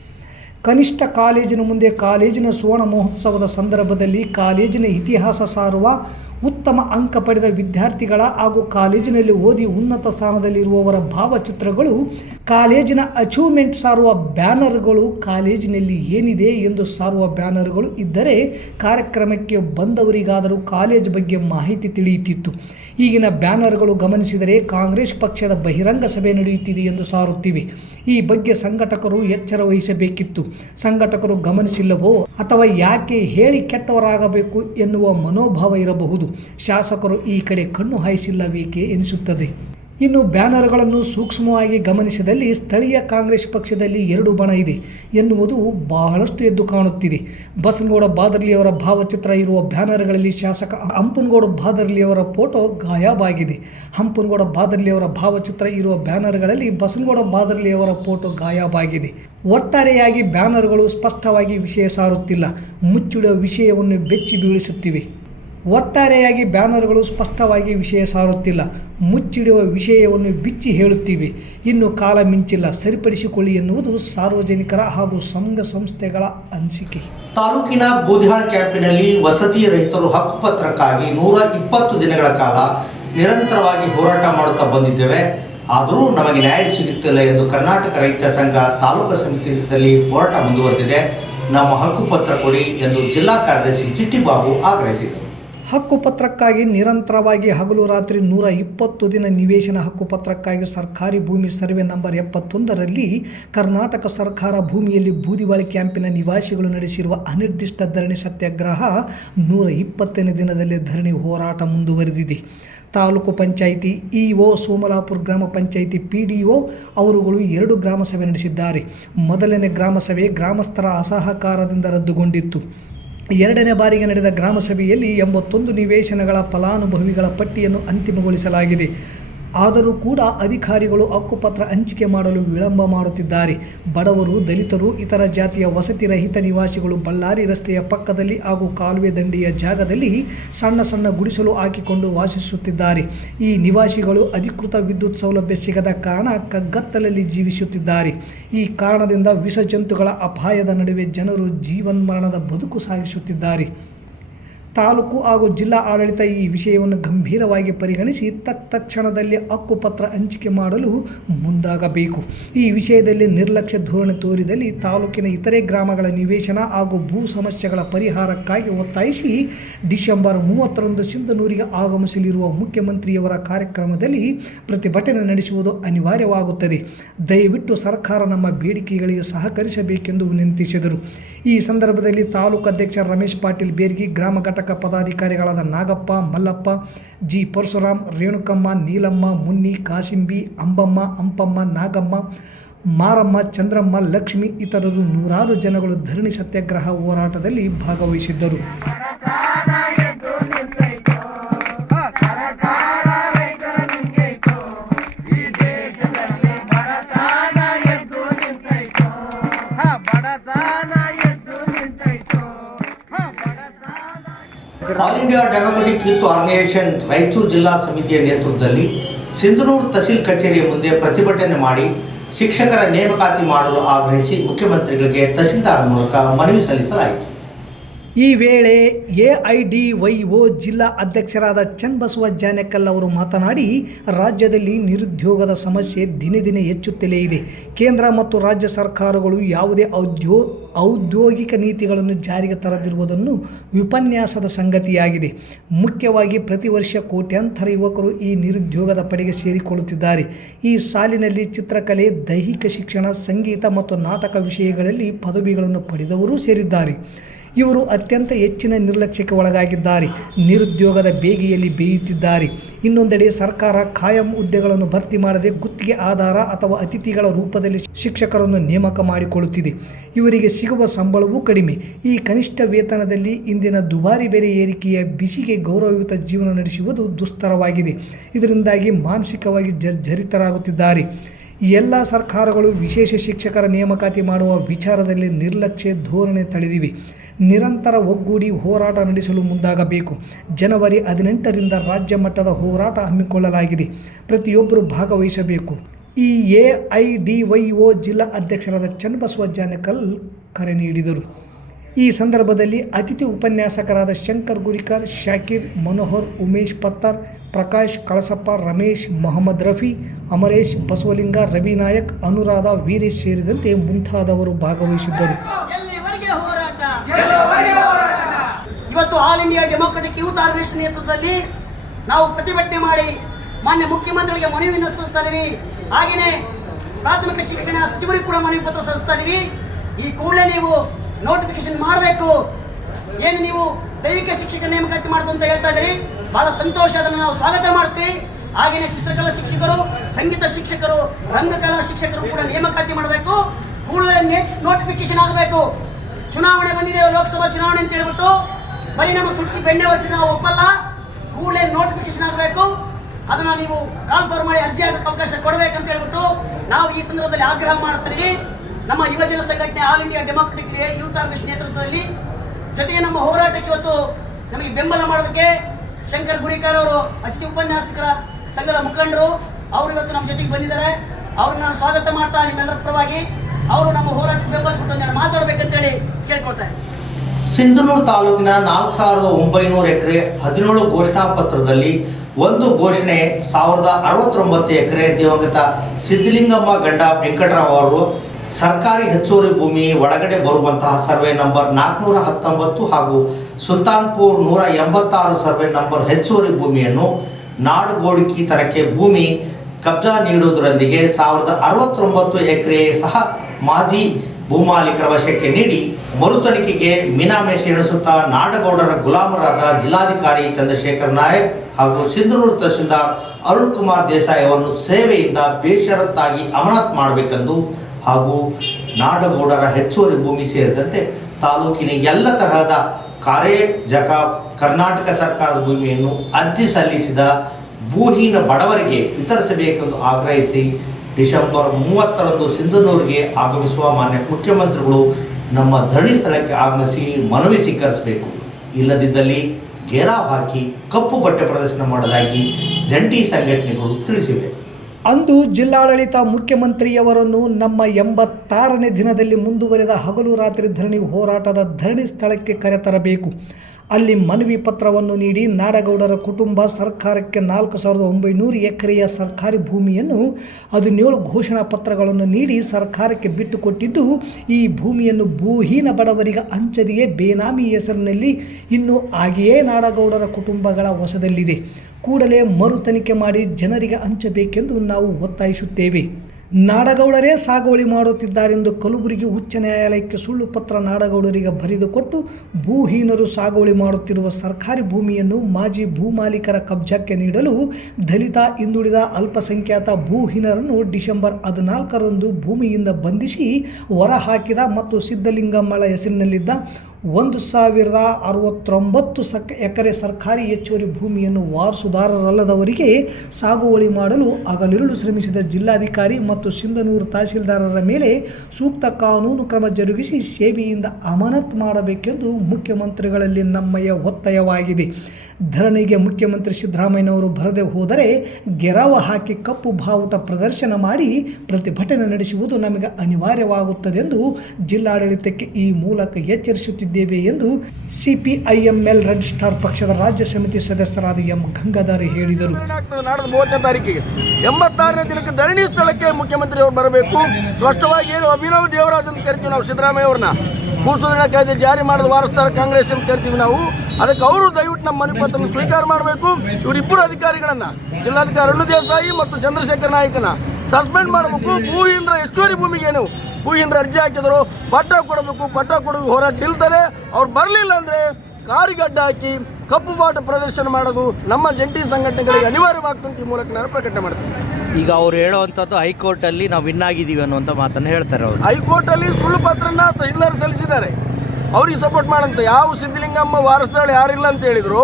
[SPEAKER 3] ಕನಿಷ್ಠ ಕಾಲೇಜಿನ ಮುಂದೆ ಕಾಲೇಜಿನ ಸುವರ್ಣ ಮಹೋತ್ಸವದ ಸಂದರ್ಭದಲ್ಲಿ ಕಾಲೇಜಿನ ಇತಿಹಾಸ ಸಾರುವ ಉತ್ತಮ ಅಂಕ ಪಡೆದ ವಿದ್ಯಾರ್ಥಿಗಳ ಹಾಗೂ ಕಾಲೇಜಿನಲ್ಲಿ ಓದಿ ಉನ್ನತ ಸ್ಥಾನದಲ್ಲಿರುವವರ ಭಾವಚಿತ್ರಗಳು, ಕಾಲೇಜಿನ ಅಚೀವ್ಮೆಂಟ್ ಸಾರುವ ಬ್ಯಾನರ್ಗಳು ಕಾಲೇಜಿನಲ್ಲಿ ಏನಿದೆ ಎಂದು ಸಾರುವ ಬ್ಯಾನರ್ಗಳು ಇದ್ದರೆ ಕಾರ್ಯಕ್ರಮಕ್ಕೆ ಬಂದವರಿಗಾದರೂ ಕಾಲೇಜ್ ಬಗ್ಗೆ ಮಾಹಿತಿ ತಿಳಿಯುತ್ತಿತ್ತು. ಈಗಿನ ಬ್ಯಾನರ್ಗಳು ಗಮನಿಸಿದರೆ ಕಾಂಗ್ರೆಸ್ ಪಕ್ಷದ ಬಹಿರಂಗ ಸಭೆ ನಡೆಯುತ್ತಿದೆ ಎಂದು ಸಾರುತ್ತಿವೆ. ಈ ಬಗ್ಗೆ ಸಂಘಟಕರು ಎಚ್ಚರ ವಹಿಸಬೇಕಿತ್ತು. ಸಂಘಟಕರು ಗಮನಿಸಿಲ್ಲವೋ ಅಥವಾ ಯಾಕೆ ಹೇಳಿ ಕೆಟ್ಟವರಾಗಬೇಕು ಎನ್ನುವ ಮನೋಭಾವ ಇರಬಹುದು. ಶಾಸಕರು ಈ ಕಡೆ ಕಣ್ಣು ಹಾಯಿಸಿಲ್ಲವೇಕೆ ಎನಿಸುತ್ತದೆ? ಇನ್ನು ಬ್ಯಾನರ್ಗಳನ್ನು ಸೂಕ್ಷ್ಮವಾಗಿ ಗಮನಿಸಿದಲ್ಲಿ ಸ್ಥಳೀಯ ಕಾಂಗ್ರೆಸ್ ಪಕ್ಷದಲ್ಲಿ ಎರಡು ಬಣ ಇದೆ ಎನ್ನುವುದು ಬಹಳಷ್ಟು ಎದ್ದು ಕಾಣುತ್ತಿದೆ. ಬಸನಗೌಡ ಬಾದರ್ಲಿಯವರ ಭಾವಚಿತ್ರ ಇರುವ ಬ್ಯಾನರ್ಗಳಲ್ಲಿ ಶಾಸಕ ಹಂಪನಗೌಡ ಬಾದರ್ಲಿಯವರ ಫೋಟೋ ಗಾಯಬಾಗಿದೆ. ಹಂಪನಗೌಡ ಬಾದರ್ಲಿಯವರ ಭಾವಚಿತ್ರ ಇರುವ ಬ್ಯಾನರ್ಗಳಲ್ಲಿ ಬಸನಗೌಡ ಬಾದರ್ಲಿಯವರ ಫೋಟೋ ಗಾಯಬಾಗಿದೆ. ಒಟ್ಟಾರೆಯಾಗಿ ಬ್ಯಾನರ್ಗಳು ಸ್ಪಷ್ಟವಾಗಿ ವಿಷಯ ಸಾರುತ್ತಿಲ್ಲ. ಮುಚ್ಚಿಡುವ ವಿಷಯವನ್ನು ಬೆಚ್ಚಿ ಬೀಳಿಸುತ್ತಿವೆ. ಒಟ್ಟಾರೆಯಾಗಿ ಬ್ಯಾನರ್ಗಳು ಸ್ಪಷ್ಟವಾಗಿ ವಿಷಯ ಸಾರುತ್ತಿಲ್ಲ. ಮುಚ್ಚಿಡುವ ವಿಷಯವನ್ನು ಬಿಚ್ಚಿ ಹೇಳುತ್ತಿವೆ. ಇನ್ನು ಕಾಲ ಮಿಂಚಿಲ್ಲ. ಸರಿಪಡಿಸಿಕೊಳ್ಳಿ ಎನ್ನುವುದು ಸಾರ್ವಜನಿಕರ ಹಾಗೂ ಸಂಘ ಸಂಸ್ಥೆಗಳ ಅನಿಸಿಕೆ.
[SPEAKER 2] ತಾಲೂಕಿನ ಬೋಧಾಳ ಕ್ಯಾಂಪಿನಲ್ಲಿ ವಸತಿ ರೈತರು ಹಕ್ಕುಪತ್ರಕ್ಕಾಗಿ ನೂರ ಇಪ್ಪತ್ತು ದಿನಗಳ ಕಾಲ ನಿರಂತರವಾಗಿ ಹೋರಾಟ ಮಾಡುತ್ತಾ ಬಂದಿದ್ದೇವೆ. ಆದರೂ ನಮಗೆ ನ್ಯಾಯ ಸಿಗುತ್ತಿಲ್ಲ ಎಂದು ಕರ್ನಾಟಕ ರೈತ ಸಂಘ ತಾಲೂಕು ಸಮಿತಿಯಲ್ಲಿ ಹೋರಾಟ ಮುಂದುವರೆದಿದೆ. ನಮ್ಮ ಹಕ್ಕುಪತ್ರ ಕೊಡಿ ಎಂದು ಜಿಲ್ಲಾ ಕಾರ್ಯದರ್ಶಿ ಚಿಟ್ಟಿಬಾಬು ಆಗ್ರಹಿಸಿದರು.
[SPEAKER 3] ಹಕ್ಕುಪತ್ರಕ್ಕಾಗಿ ನಿರಂತರವಾಗಿ ಹಗಲು ರಾತ್ರಿ ನೂರ ಇಪ್ಪತ್ತು ದಿನ ನಿವೇಶನ ಹಕ್ಕುಪತ್ರಕ್ಕಾಗಿ ಸರ್ಕಾರಿ ಭೂಮಿ ಸರ್ವೆ ನಂಬರ್ ಎಪ್ಪತ್ತೊಂದರಲ್ಲಿ ಕರ್ನಾಟಕ ಸರ್ಕಾರ ಭೂಮಿಯಲ್ಲಿ ಬೂದಿವಾಳಿ ಕ್ಯಾಂಪಿನ ನಿವಾಸಿಗಳು ನಡೆಸಿರುವ ಅನಿರ್ದಿಷ್ಟ ಧರಣಿ ಸತ್ಯಾಗ್ರಹ ನೂರ ಇಪ್ಪತ್ತನೇ ದಿನದಲ್ಲಿ ಧರಣಿ ಹೋರಾಟ ಮುಂದುವರೆದಿದೆ. ತಾಲೂಕು ಪಂಚಾಯಿತಿ ಇಒ ಸೋಮಲಾಪುರ ಗ್ರಾಮ ಪಂಚಾಯಿತಿ ಪಿ ಡಿ ಒ ಅವರುಗಳು ಎರಡು ಗ್ರಾಮ ಸಭೆ ನಡೆಸಿದ್ದಾರೆ. ಮೊದಲನೇ ಗ್ರಾಮ ಸಭೆ ಗ್ರಾಮಸ್ಥರ ಅಸಹಕಾರದಿಂದ ರದ್ದುಗೊಂಡಿತ್ತು. ಎರಡನೇ ಬಾರಿಗೆ ನಡೆದ ಗ್ರಾಮಸಭೆಯಲ್ಲಿ ಎಂಬತ್ತೊಂದು ನಿವೇಶನಗಳ ಫಲಾನುಭವಿಗಳ ಪಟ್ಟಿಯನ್ನು ಅಂತಿಮಗೊಳಿಸಲಾಗಿದೆ. ಆದರೂ ಕೂಡ ಅಧಿಕಾರಿಗಳು ಹಕ್ಕುಪತ್ರ ಹಂಚಿಕೆ ಮಾಡಲು ವಿಳಂಬ ಮಾಡುತ್ತಿದ್ದಾರೆ. ಬಡವರು, ದಲಿತರು, ಇತರ ಜಾತಿಯ ವಸತಿ ರಹಿತ ನಿವಾಸಿಗಳು ಬಳ್ಳಾರಿ ರಸ್ತೆಯ ಪಕ್ಕದಲ್ಲಿ ಹಾಗೂ ಕಾಲುವೆ ದಂಡೆಯ ಜಾಗದಲ್ಲಿ ಸಣ್ಣ ಸಣ್ಣ ಗುಡಿಸಲು ಹಾಕಿಕೊಂಡು ವಾಸಿಸುತ್ತಿದ್ದಾರೆ. ಈ ನಿವಾಸಿಗಳು ಅಧಿಕೃತ ವಿದ್ಯುತ್ ಸೌಲಭ್ಯ ಸಿಗದ ಕಾರಣ ಕಗ್ಗತ್ತಲಲ್ಲಿ ಜೀವಿಸುತ್ತಿದ್ದಾರೆ. ಈ ಕಾರಣದಿಂದ ವಿಷ ಜಂತುಗಳ ಅಪಾಯದ ನಡುವೆ ಜನರು ಜೀವನ್ಮರಣದ ಬದುಕು ಸಾಗಿಸುತ್ತಿದ್ದಾರೆ. ತಾಲೂಕು ಹಾಗೂ ಜಿಲ್ಲಾ ಆಡಳಿತ ಈ ವಿಷಯವನ್ನು ಗಂಭೀರವಾಗಿ ಪರಿಗಣಿಸಿ ತಕ್ ತಕ್ಷಣದಲ್ಲಿ ಹಕ್ಕುಪತ್ರ ಹಂಚಿಕೆ ಮಾಡಲು ಮುಂದಾಗಬೇಕು. ಈ ವಿಷಯದಲ್ಲಿ ನಿರ್ಲಕ್ಷ್ಯ ಧೋರಣೆ ತೋರಿದಲ್ಲಿ ತಾಲೂಕಿನ ಇತರೆ ಗ್ರಾಮಗಳ ನಿವೇಶನ ಹಾಗೂ ಭೂ ಸಮಸ್ಯೆಗಳ ಪರಿಹಾರಕ್ಕಾಗಿ ಒತ್ತಾಯಿಸಿ ಡಿಸೆಂಬರ್ ಮೂವತ್ತರಂದು ಸಿಂಧನೂರಿಗೆ ಆಗಮಿಸಲಿರುವ ಮುಖ್ಯಮಂತ್ರಿಯವರ ಕಾರ್ಯಕ್ರಮದಲ್ಲಿ ಪ್ರತಿಭಟನೆ ನಡೆಸುವುದು ಅನಿವಾರ್ಯವಾಗುತ್ತದೆ. ದಯವಿಟ್ಟು ಸರ್ಕಾರ ನಮ್ಮ ಬೇಡಿಕೆಗಳಿಗೆ ಸಹಕರಿಸಬೇಕೆಂದು ವಿನಂತಿಸಿದರು. ಈ ಸಂದರ್ಭದಲ್ಲಿ ತಾಲೂಕು ಅಧ್ಯಕ್ಷ ರಮೇಶ್ ಪಾಟೀಲ್ ಬೇರ್ಗಿ, ಗ್ರಾಮ ಘಟಕ ಪದಾಧಿಕಾರಿಗಳಾದ ನಾಗಪ್ಪ, ಮಲ್ಲಪ್ಪ, ಜಿ. ಪರಶುರಾಮ್, ರೇಣುಕಮ್ಮ, ನೀಲಮ್ಮ, ಮುನ್ನಿ, ಕಾಶಿಂಬಿ, ಅಂಬಮ್ಮ, ಅಂಪಮ್ಮ, ನಾಗಮ್ಮ, ಮಾರಮ್ಮ, ಚಂದ್ರಮ್ಮ, ಲಕ್ಷ್ಮಿ ಇತರರು ನೂರಾರು ಜನಗಳು ಧರಣಿ ಸತ್ಯಾಗ್ರಹ ಹೋರಾಟದಲ್ಲಿ ಭಾಗವಹಿಸಿದ್ದರು.
[SPEAKER 2] All India Democratic Youth Organisation Raichur ಜಿಲ್ಲಾ ಸಮಿತಿಯ ನೇತೃತ್ವದಲ್ಲಿ ಸಿಂಧನೂರು ತಹಸೀಲ್ ಕಚೇರಿಯ ಮುಂದೆ ಪ್ರತಿಭಟನೆ ಮಾಡಿ ಶಿಕ್ಷಕರ ನೇಮಕಾತಿ ಮಾಡಲು ಆಗ್ರಹಿಸಿ ಮುಖ್ಯಮಂತ್ರಿಗಳಿಗೆ ತಹಸೀಲ್ದಾರ್ ಮೂಲಕ ಮನವಿ ಸಲ್ಲಿಸಲಾಯಿತು.
[SPEAKER 3] ಈ ವೇಳೆ A I D Y O ಜಿಲ್ಲಾ ಅಧ್ಯಕ್ಷರಾದ ಚನ್ಬಸವ ಜಾನಕಲ್ ಅವರು ಮಾತನಾಡಿ, ರಾಜ್ಯದಲ್ಲಿ ನಿರುದ್ಯೋಗದ ಸಮಸ್ಯೆ ದಿನೇ ದಿನೇ ಹೆಚ್ಚುತ್ತಲೇ ಇದೆ. ಕೇಂದ್ರ ಮತ್ತು ರಾಜ್ಯ ಸರ್ಕಾರಗಳು ಯಾವುದೇ ಔದ್ಯೋ, ಔದ್ಯೋಗಿಕ ನೀತಿಗಳನ್ನು ಜಾರಿಗೆ ತರದಿರುವುದನ್ನು ವಿಪನ್ಯಾಸದ ಸಂಗತಿಯಾಗಿದೆ. ಮುಖ್ಯವಾಗಿ ಪ್ರತಿ ವರ್ಷ ಕೋಟ್ಯಾಂತರ ಯುವಕರು ಈ ನಿರುದ್ಯೋಗದ ಪಡೆಗೆ ಸೇರಿಕೊಳ್ಳುತ್ತಿದ್ದಾರೆ. ಈ ಸಾಲಿನಲ್ಲಿ ಚಿತ್ರಕಲೆ, ದೈಹಿಕ ಶಿಕ್ಷಣ, ಸಂಗೀತ ಮತ್ತು ನಾಟಕ ವಿಷಯಗಳಲ್ಲಿ ಪದವಿಗಳನ್ನು ಪಡೆದವರೂ ಸೇರಿದ್ದಾರೆ. ಇವರು ಅತ್ಯಂತ ಹೆಚ್ಚಿನ ನಿರ್ಲಕ್ಷ್ಯಕ್ಕೆ ಒಳಗಾಗಿದ್ದಾರೆ. ನಿರುದ್ಯೋಗದ ಬೇಗೆಯಲ್ಲಿ ಬೇಯುತ್ತಿದ್ದಾರೆ. ಇನ್ನೊಂದೆಡೆ ಸರ್ಕಾರ ಕಾಯಂ ಹುದ್ದೆಗಳನ್ನು ಭರ್ತಿ ಮಾಡದೆ ಗುತ್ತಿಗೆ ಆಧಾರ ಅಥವಾ ಅತಿಥಿಗಳ ರೂಪದಲ್ಲಿ ಶಿಕ್ಷಕರನ್ನು ನೇಮಕ ಮಾಡಿಕೊಳ್ಳುತ್ತಿದೆ. ಇವರಿಗೆ ಸಿಗುವ ಸಂಬಳವೂ ಕಡಿಮೆ. ಈ ಕನಿಷ್ಠ ವೇತನದಲ್ಲಿ ಇಂದಿನ ದುಬಾರಿ ಬೆಲೆ ಏರಿಕೆಯ ಬಿಸಿಗೆ ಗೌರವಯುತ ಜೀವನ ನಡೆಸುವುದು ದುಸ್ತರವಾಗಿದೆ. ಇದರಿಂದಾಗಿ ಮಾನಸಿಕವಾಗಿ ಜರ್ಜರಿತರಾಗುತ್ತಿದ್ದಾರೆ ಎಲ್ಲ ಸರ್ಕಾರಗಳು ವಿಶೇಷ ಶಿಕ್ಷಕರ ನೇಮಕಾತಿ ಮಾಡುವ ವಿಚಾರದಲ್ಲಿ ನಿರ್ಲಕ್ಷ್ಯ ಧೋರಣೆ ತಳೆದಿವೆ. ನಿರಂತರ ಒಗ್ಗೂಡಿ ಹೋರಾಟ ನಡೆಸಲು ಮುಂದಾಗಬೇಕು. ಜನವರಿ ಹದಿನೆಂಟರಿಂದ ರಾಜ್ಯ ಮಟ್ಟದ ಹೋರಾಟ ಹಮ್ಮಿಕೊಳ್ಳಲಾಗಿದೆ. ಪ್ರತಿಯೊಬ್ಬರು ಭಾಗವಹಿಸಬೇಕು. ಈ A I D Y O ಜಿಲ್ಲಾ ಅಧ್ಯಕ್ಷರಾದ ಚನ್ನಬಸವ ಜಾನಕಲ್ ಕರೆ ನೀಡಿದರು. ಈ ಸಂದರ್ಭದಲ್ಲಿ ಅತಿಥಿ ಉಪನ್ಯಾಸಕರಾದ ಶಂಕರ್ ಗುರಿಕರ್, ಶಾಕಿರ್, ಮನೋಹರ್, ಉಮೇಶ್ ಪತ್ತರ್, ಪ್ರಕಾಶ್ ಕಳಸಪ್ಪ, ರಮೇಶ್, ಮೊಹಮ್ಮದ್ ರಫಿ, ಅಮರೇಶ್ ಬಸವಲಿಂಗ, ರವಿ ನಾಯಕ್, ಅನುರಾಧ, ವೀರೇಶ್ ಸೇರಿದಂತೆ ಮುಂತಾದವರು ಭಾಗವಹಿಸಿದ್ದರು.
[SPEAKER 4] ಇವತ್ತು All India Democratic Youth Organisation ನೇತೃತ್ವದಲ್ಲಿ ನಾವು ಪ್ರತಿಭಟನೆ ಮಾಡಿ ಮಾನ್ಯ ಮುಖ್ಯಮಂತ್ರಿಗಳಿಗೆ ಮನವಿಯನ್ನು ಸಲ್ಲಿಸ್ತಾ ಇದೀವಿ ಹಾಗೆಯೇ ಪ್ರಾಥಮಿಕ ಶಿಕ್ಷಣ ಸಚಿವರಿಗೆ ಕೂಡ ಮನವಿ ಪತ್ರ ಸಲ್ಲಿಸ್ತಾ ಇದೀವಿ ಈ ಕೂಡಲೇ ನೀವು ನೋಟಿಫಿಕೇಶನ್ ಮಾಡಬೇಕು. ಏನು ನೀವು ದೈಹಿಕ ಶಿಕ್ಷಕ ನೇಮಕಾತಿ ಮಾಡುದು ಅಂತ ಹೇಳ್ತಾ ಇದ್ದೀರಿ. ಬಹಳ ಸಂತೋಷ, ಅದನ್ನು ನಾವು ಸ್ವಾಗತ ಮಾಡ್ತೀವಿ. ಹಾಗೆಯೇ ಚಿತ್ರಕಲಾ ಶಿಕ್ಷಕರು, ಸಂಗೀತ ಶಿಕ್ಷಕರು, ರಂಗಕಲಾ ಶಿಕ್ಷಕರು ಕೂಡ ನೇಮಕಾತಿ ಮಾಡಬೇಕು. ಕೂಡಲೇ ನೋಟಿಫಿಕೇಶನ್ ಆಗಬೇಕು. ಚುನಾವಣೆ ಬಂದಿದೆ, ಲೋಕಸಭಾ ಚುನಾವಣೆ ಅಂತ ಹೇಳ್ಬಿಟ್ಟು ಬರೀ ನಮ್ಮ ತುಟ್ಟಿ ಬೆಣ್ಣೆ ವರ್ಷ ನಾವು ಒಪ್ಪಲ್ಲ. ಕೂಡಲೇ ನೋಟಿಫಿಕೇಶನ್ ಆಗಬೇಕು ಅದನ್ನ ನೀವು ಕಾಲ್ ಮಾಡಿ ಅರ್ಜಿ ಹಾಕಕ್ಕೆ ಅವಕಾಶ ಕೊಡಬೇಕಂತ ಹೇಳ್ಬಿಟ್ಟು ನಾವು ಈ ಸಂದರ್ಭದಲ್ಲಿ ಆಗ್ರಹ ಮಾಡ್ತಿದ್ದೀವಿ ನಮ್ಮ ಯುವಜನ ಸಂಘಟನೆ All India Democratic Youth Congress ನೇತೃತ್ವದಲ್ಲಿ ಜೊತೆಗೆ ನಮ್ಮ ಹೋರಾಟಕ್ಕೆ ಇವತ್ತು ನಮಗೆ ಬೆಂಬಲ ಮಾಡೋದಕ್ಕೆ ಶಂಕರ್ ಗುರಿಕಾರ್ ಅವರು ಅತಿಥಿ ಉಪನ್ಯಾಸಕರ ಸಂಘದ ಮುಖಂಡರು, ಅವರು ಇವತ್ತು ನಮ್ಮ ಜೊತೆಗೆ ಬಂದಿದ್ದಾರೆ. ಅವ್ರನ್ನ ನಾನು ಸ್ವಾಗತ ಮಾಡ್ತಾ ನಿಮ್ಮೆಲ್ಲರ ಪರವಾಗಿ. ಅವರು ನಮ್ಮ ಹೋರಾಟ ಬೆಂಬಲಿಸಿಕೊಂಡು ಮಾತಾಡಬೇಕಂತೇಳಿ ಕೇಳ್ಕೊಳ್ತಾರೆ
[SPEAKER 2] ಸಿಂಧನೂರು ತಾಲೂಕಿನ ನಾಲ್ಕು ಸಾವಿರದ ಒಂಬೈನೂರು ಎಕರೆ ಹದಿನೇಳು ಘೋಷಣಾ ಪತ್ರದಲ್ಲಿ ಒಂದು ಘೋಷಣೆ ಸಾವಿರದ ಅರವತ್ತೊಂಬತ್ತು ಎಕರೆ ದಿವಂಗತ ಸಿದ್ಧಲಿಂಗಮ್ಮ ಗಂಡ ವೆಂಕಟರಾವ್ ಅವರು, ಸರ್ಕಾರಿ ಹೆಚ್ಚುವರಿ ಭೂಮಿ ಒಳಗಡೆ ಬರುವಂತಹ ಸರ್ವೆ ನಂಬರ್ ನಾಲ್ಕುನೂರ ಹತ್ತೊಂಬತ್ತು ಹಾಗೂ ಸುಲ್ತಾನ್ಪುರ್ ನೂರ ಎಂಬತ್ತಾರು ಸರ್ವೆ ನಂಬರ್ ಹೆಚ್ಚುವರಿ ಭೂಮಿಯನ್ನು ನಾಡುಗೋಡಿಕಿ ತರಕ್ಕೆ ಭೂಮಿ ಕಬ್ಜಾ ನೀಡುವುದರೊಂದಿಗೆ ಸಾವಿರದ ಅರವತ್ತೊಂಬತ್ತು ಎಕರೆ ಸಹ ಮಾಜಿ ಭೂಮಾಲೀಕರ ವಶಕ್ಕೆ ನೀಡಿ ಮರುತಣಿಕೆಗೆ ಮೀನಾಮೇಷ ಎಣಿಸುತ್ತಾ ನಾಡಗೌಡರ ಗುಲಾಮರಾದ ಜಿಲ್ಲಾಧಿಕಾರಿ ಚಂದ್ರಶೇಖರ್ ನಾಯಕ್ ಹಾಗೂ ಸಿಂಧನೂರು ತಹಶೀಲ್ದಾರ್ ಅರುಣ್ ಕುಮಾರ್ ದೇಸಾಯಿ ಅವರನ್ನು ಸೇವೆಯಿಂದ ಬೇಷರತ್ತಾಗಿ ಅಮಾನತ್ ಮಾಡಬೇಕೆಂದು ಹಾಗೂ ನಾಡಗೌಡರ ಹೆಚ್ಚುವರಿ ಭೂಮಿ ಸೇರಿದಂತೆ ತಾಲೂಕಿನ ಎಲ್ಲ ತರಹದ ಕಾರ್ಯ ಜಕ ಕರ್ನಾಟಕ ಸರ್ಕಾರದ ಭೂಮಿಯನ್ನು ಅರ್ಜಿ ಸಲ್ಲಿಸಿದ ಭೂಹೀನ ಬಡವರಿಗೆ ವಿತರಿಸಬೇಕೆಂದು ಆಗ್ರಹಿಸಿ ಡಿಸೆಂಬರ್ ಮೂವತ್ತರಂದು ಸಿಂಧನೂರಿಗೆ ಆಗಮಿಸುವ ಮಾನ್ಯ ಮುಖ್ಯಮಂತ್ರಿಗಳು ನಮ್ಮ ಧರಣಿ ಸ್ಥಳಕ್ಕೆ ಆಗಮಿಸಿ ಮನವಿ ಸ್ವೀಕರಿಸಬೇಕು. ಇಲ್ಲದಿದ್ದಲ್ಲಿ ಗೆರಾ ಹಾಕಿ ಕಪ್ಪು ಬಟ್ಟೆ ಪ್ರದರ್ಶನ ಮಾಡಲಾಗಿ ಜಂಟಿ ಸಂಘಟನೆಗಳು ತಿಳಿಸಿವೆ.
[SPEAKER 3] ಅಂದು ಜಿಲ್ಲಾಡಳಿತ ಮುಖ್ಯಮಂತ್ರಿಯವರನ್ನು ನಮ್ಮ ಎಂಬತ್ತಾರನೇ ದಿನದಲ್ಲಿ ಮುಂದುವರೆದ ಹಗಲು ರಾತ್ರಿ ಧರಣಿ ಹೋರಾಟದ ಧರಣಿ ಸ್ಥಳಕ್ಕೆ ಕರೆತರಬೇಕು. ಅಲ್ಲಿ ಮನವಿ ಪತ್ರವನ್ನು ನೀಡಿ ನಾಡಗೌಡರ ಕುಟುಂಬ ಸರ್ಕಾರಕ್ಕೆ ನಾಲ್ಕು ಸಾವಿರದ ಒಂಬೈನೂರು ಎಕರೆಯ ಸರ್ಕಾರಿ ಭೂಮಿಯನ್ನು, ಹದಿನೇಳು ಘೋಷಣಾ ಪತ್ರಗಳನ್ನು ನೀಡಿ ಸರ್ಕಾರಕ್ಕೆ ಬಿಟ್ಟುಕೊಟ್ಟಿದ್ದು ಈ ಭೂಮಿಯನ್ನು ಭೂಹೀನ ಬಡವರಿಗೆ ಹಂಚದೆಯೇ ಬೇನಾಮಿ ಹೆಸರಿನಲ್ಲಿ ಇನ್ನು ಹಾಗೆಯೇ ನಾಡಗೌಡರ ಕುಟುಂಬಗಳ ವಶದಲ್ಲಿದೆ. ಕೂಡಲೇ ಮರು ತನಿಖೆ ಮಾಡಿ ಜನರಿಗೆ ಹಂಚಬೇಕೆಂದು ನಾವು ಒತ್ತಾಯಿಸುತ್ತೇವೆ. ನಾಡಗೌಡರೇ ಸಾಗುವಳಿ ಮಾಡುತ್ತಿದ್ದಾರೆಂದು ಕಲಬುರಗಿ ಉಚ್ಚ ನ್ಯಾಯಾಲಯಕ್ಕೆ ಸುಳ್ಳು ಪತ್ರ ನಾಡಗೌಡರಿಗೆ ಬರೆದುಕೊಟ್ಟು ಭೂಹೀನರು ಸಾಗುವಳಿ ಮಾಡುತ್ತಿರುವ ಸರ್ಕಾರಿ ಭೂಮಿಯನ್ನು ಮಾಜಿ ಭೂಮಾಲೀಕರ ಕಬ್ಜಕ್ಕೆ ನೀಡಲು ದಲಿತ ಹಿಂದುಳಿದ ಅಲ್ಪಸಂಖ್ಯಾತ ಭೂಹೀನರನ್ನು ಡಿಸೆಂಬರ್ ಹದಿನಾಲ್ಕರಂದು ಭೂಮಿಯಿಂದ ಬಂಧಿಸಿ ಹೊರಹಾಕಿದ ಮತ್ತು ಸಿದ್ಧಲಿಂಗಮ್ಮಳ ಹೆಸರಿನಲ್ಲಿದ್ದ ಒಂದು ಸಾವಿರದ ಅರವತ್ತೊಂಬತ್ತು ಸಕ್, ಎಕರೆ ಸರ್ಕಾರಿ ಹೆಚ್ಚುವರಿ ಭೂಮಿಯನ್ನು ವಾರಸುದಾರರಲ್ಲದವರಿಗೆ ಸಾಗುವಳಿ ಮಾಡಲು ಹಗಲಿರುಳು ಶ್ರಮಿಸಿದ ಜಿಲ್ಲಾಧಿಕಾರಿ ಮತ್ತು ಸಿಂಧನೂರು ತಹಸೀಲ್ದಾರರ ಮೇಲೆ ಸೂಕ್ತ ಕಾನೂನು ಕ್ರಮ ಜರುಗಿಸಿ ಸೇವೆಯಿಂದ ಅಮಾನತ್ ಮಾಡಬೇಕೆಂದು ಮುಖ್ಯಮಂತ್ರಿಗಳಲ್ಲಿ ನಮ್ಮಯ ಒತ್ತಾಯವಾಗಿದೆ. ಧರಣಿಗೆ ಮುಖ್ಯಮಂತ್ರಿ ಸಿದ್ದರಾಮಯ್ಯನವರು ಬರದೆ ಹೋದರೆ ಗೆರಾವ ಹಾಕಿ ಕಪ್ಪು ಬಾವುಟ ಪ್ರದರ್ಶನ ಮಾಡಿ ಪ್ರತಿಭಟನೆ ನಡೆಸುವುದು ನಮಗೆ ಅನಿವಾರ್ಯವಾಗುತ್ತದೆಂದು ಜಿಲ್ಲಾಡಳಿತಕ್ಕೆ ಈ ಮೂಲಕ ಎಚ್ಚರಿಸುತ್ತಿದ್ದೇವೆ ಎಂದು ಸಿಪಿಐಎಂಎಲ್ ರೆಡ್ ಸ್ಟಾರ್ ಪಕ್ಷದ ರಾಜ್ಯ ಸಮಿತಿ ಸದಸ್ಯರಾದ ಎಂ ಗಂಗಾಧರ್ ಹೇಳಿದರು.
[SPEAKER 5] ಮೂವತ್ತನೇ ತಾರೀಕಿಗೆ ಎಂಬತ್ತಾರನೇ ದಿನಕ್ಕೆ ಧರಣಿ ಸ್ಥಳಕ್ಕೆ ಮುಖ್ಯಮಂತ್ರಿ ಅವರು ಬರಬೇಕು. ಸ್ಪಷ್ಟವಾಗಿ ಏನು ಅಭಿನವ್ ದೇವರಾಜ್ ಅಂತ ಕರಿತೀವಿ ನಾವು ಸಿದ್ದರಾಮಯ್ಯ ಅವ್ರನ್ನ. ಸುಧಾರಣಾ ಕಾಯ್ದೆ ಜಾರಿ ಮಾಡಿದ ವಾರಸ್ತಾರ ಕಾಂಗ್ರೆಸ್ ಅಂತ ಕರಿತೀವಿ ನಾವು. ಅದಕ್ಕೆ ಅವರು ದಯವಿಟ್ಟು ನಮ್ಮ ಮನವಿ ಪತ್ರವನ್ನು ಸ್ವೀಕಾರ ಮಾಡಬೇಕು. ಇವರಿಬ್ಬರು ಅಧಿಕಾರಿಗಳನ್ನ ಜಿಲ್ಲಾಧಿಕಾರಿ ಅರುಣ್ ದೇಸಾಯಿ ಮತ್ತು ಚಂದ್ರಶೇಖರ್ ನಾಯಕನ ಸಸ್ಪೆಂಡ್ ಮಾಡಬೇಕು. ಭೂಹಿಂದ್ರ ಹೆಚ್ಚುವರಿ ಭೂಮಿಗೆ ಏನು? ಭೂಹಿಂದ್ರ ಅರ್ಜಿ ಹಾಕಿದರು. ಪಟ್ಟ ಕೊಡಬೇಕು. ಪಟ್ಟ ಕೊಡಬೇಕು ಹೋರಾಟ ನಿಲ್ತಾರೆ. ಅವ್ರು ಬರಲಿಲ್ಲ ಅಂದರೆ ಕಾರಿಗಡ್ಡ ಹಾಕಿ ಕಪ್ಪು ಬಾಟ ಪ್ರದರ್ಶನ ಮಾಡೋದು ನಮ್ಮ ಜಂಟಿ ಸಂಘಟನೆಗಳಿಗೆ ಅನಿವಾರ್ಯವಾಗ್ತಂತ ಈ ಮೂಲಕ ನಾನು ಪ್ರಕಟಣೆ ಮಾಡ್ತೀನಿ.
[SPEAKER 6] ಈಗ ಅವ್ರು ಹೇಳುವಂಥದ್ದು ಹೈಕೋರ್ಟಲ್ಲಿ ನಾವು ವಿನ್ ಆಗಿದ್ದೀವಿ ಅನ್ನುವಂಥ ಮಾತನ್ನು ಹೇಳ್ತಾರೆ ಅವರು.
[SPEAKER 5] ಹೈಕೋರ್ಟಲ್ಲಿ ಸುಳ್ಳು ಪತ್ರನ ತಹಸೀಲ್ದಾರ್ ಸಲ್ಲಿಸಿದ್ದಾರೆ. ಅವ್ರಿಗೆ ಸಪೋರ್ಟ್ ಮಾಡಂತ ಯಾವ ಸಿದ್ಧಲಿಂಗಮ್ಮ ವಾರಸದಾಳು ಯಾರಿಲ್ಲ ಅಂತ ಹೇಳಿದ್ರು,